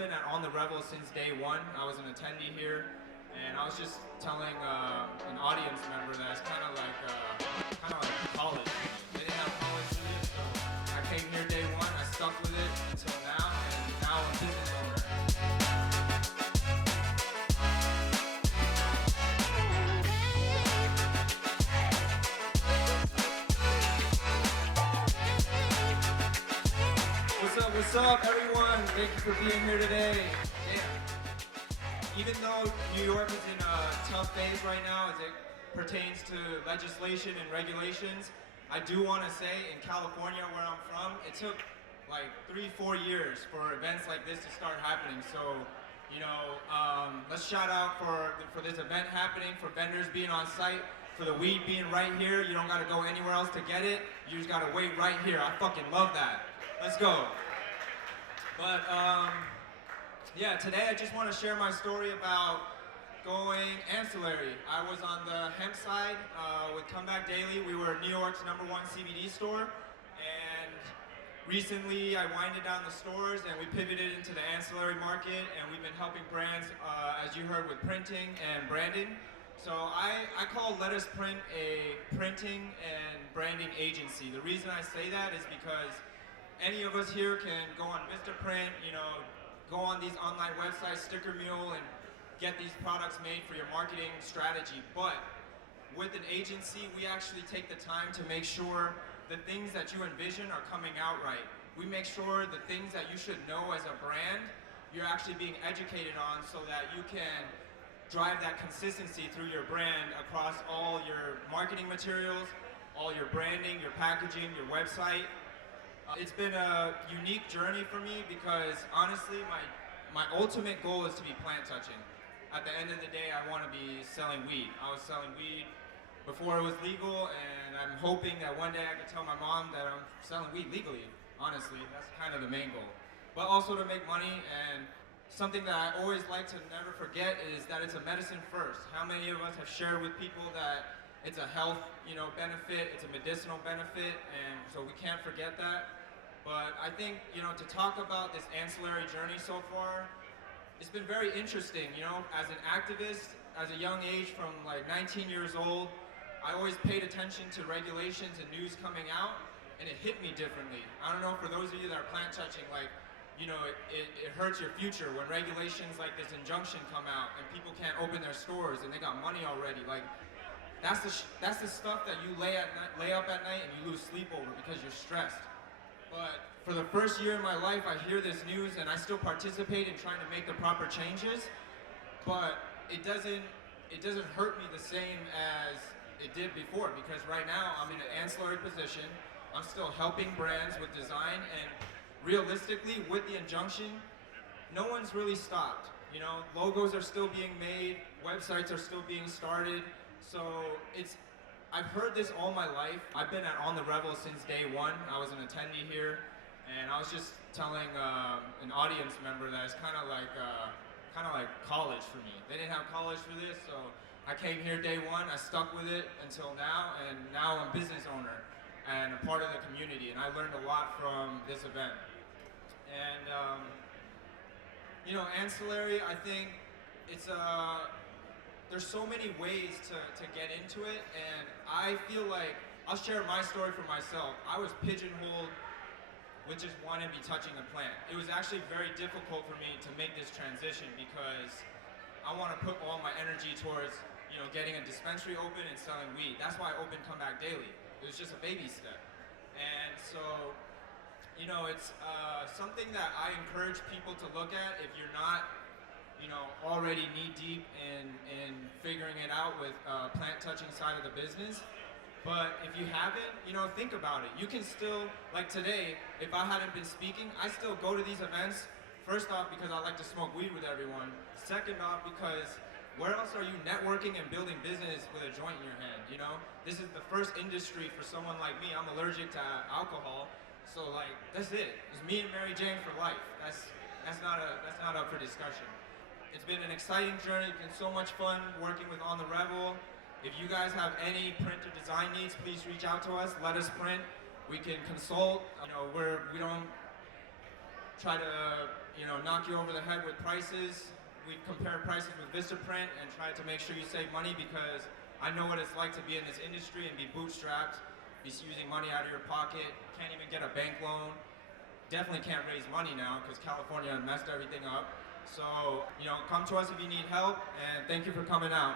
been on the Revel since day one. I was an attendee here, and I was just telling an audience member that it's kind of like college. They didn't have college for this, so I came here day one. I stuck with it until now, and now I'm a business owner. What's up, everyone? Thank you for being here today. Damn. Even though New York is in a tough phase right now as it pertains to legislation and regulations, I do want to say in California, where I'm from, it took like 3-4 years for events like this to start happening. So, you know, let's shout out for this event happening, for vendors being on site, for the weed being right here. You don't got to go anywhere else to get it. You just got to wait right here. I fucking love that. Let's go. But yeah, today I just want to share my story about going Ancillary. I was on the hemp side with Comeback Daily. We were New York's #1 CBD store, and recently I winded down the stores and we pivoted into the ancillary market, and we've been helping brands, as you heard, with printing and branding. So I call Let Us Print a printing and branding agency. The reason I say that is because any of us here can go on Vistaprint, you know, go on these online websites, Sticker Mule, and get these products made for your marketing strategy. But with an agency, we actually take the time to make sure the things that you envision are coming out right. We make sure the things that you should know as a brand, you're actually being educated on so that you can drive that consistency through your brand across all your marketing materials, all your branding, your packaging, your website. It's been a unique journey for me because honestly, my ultimate goal is to be plant touching. At the end of the day, I want to be selling weed. I was selling weed before it was legal, and I'm hoping that one day I can tell my mom that I'm selling weed legally. Honestly, that's kind of the main goal. But also to make money, and something that I always like to never forget is that it's a medicine first. How many of us have shared with people that it's a health, you know, benefit, it's a medicinal benefit, and so we can't forget that. But I think, you know, to talk about this ancillary journey so far, it's been very interesting, you know, as an activist, as a young age from like 19 years old, I always paid attention to regulations and news coming out, and it hit me differently. I don't know, for those of you that are plant touching, like, you know, it hurts your future when regulations like this injunction come out and people can't open their stores and they got money already. Like, that's the stuff that you lay up at night and you lose sleep over because you're stressed. But for the first year in my life, I hear this news and I still participate in trying to make the proper changes, but it doesn't hurt me the same as it did before, because right now I'm in an ancillary position. I'm still helping brands with design, and realistically, with the injunction, no one's really stopped. You know, logos are still being made, websites are still being started, so I've heard this all my life. I've been on the Revel since day one. I was an attendee here, and I was just telling an audience member that it's kind of like college for me. They didn't have college for this, so I came here day one. I stuck with it until now, and now I'm a business owner and a part of the community, and I learned a lot from this event. And you know, Ancillary, I think it's there's so many ways to get into it, and I feel like I'll share my story for myself. I was pigeonholed with just wanting to be touching the plant. It was actually very difficult for me to make this transition because I want to put all my energy towards, you know, getting a dispensary open and selling weed. That's why I opened Comeback Daily. It was just a baby step. And so, you know, it's something that I encourage people to look at if you're not, you know, already knee-deep in figuring it out with plant touching side of the business. But if you haven't, you know, think about it. You can still, like today, if I hadn't been speaking, I still go to these events, first off because I like to smoke weed with everyone, second off because where else are you networking and building business with a joint in your hand, you know? This is the first industry for someone like me. I'm allergic to alcohol, so like, that's it. It's me and Mary Jane for life. That's not up for discussion. It's been an exciting journey. It's been so much fun working with On the Revel. If you guys have any print or design needs, please reach out to us. Let us print. We can consult. You know, we don't try to knock you over the head with prices. We compare prices with Vistaprint and try to make sure you save money, because I know what it's like to be in this industry and be bootstrapped, be using money out of your pocket, can't even get a bank loan. Definitely can't raise money now because California messed everything up. So, come to us if you need help, and thank you for coming out.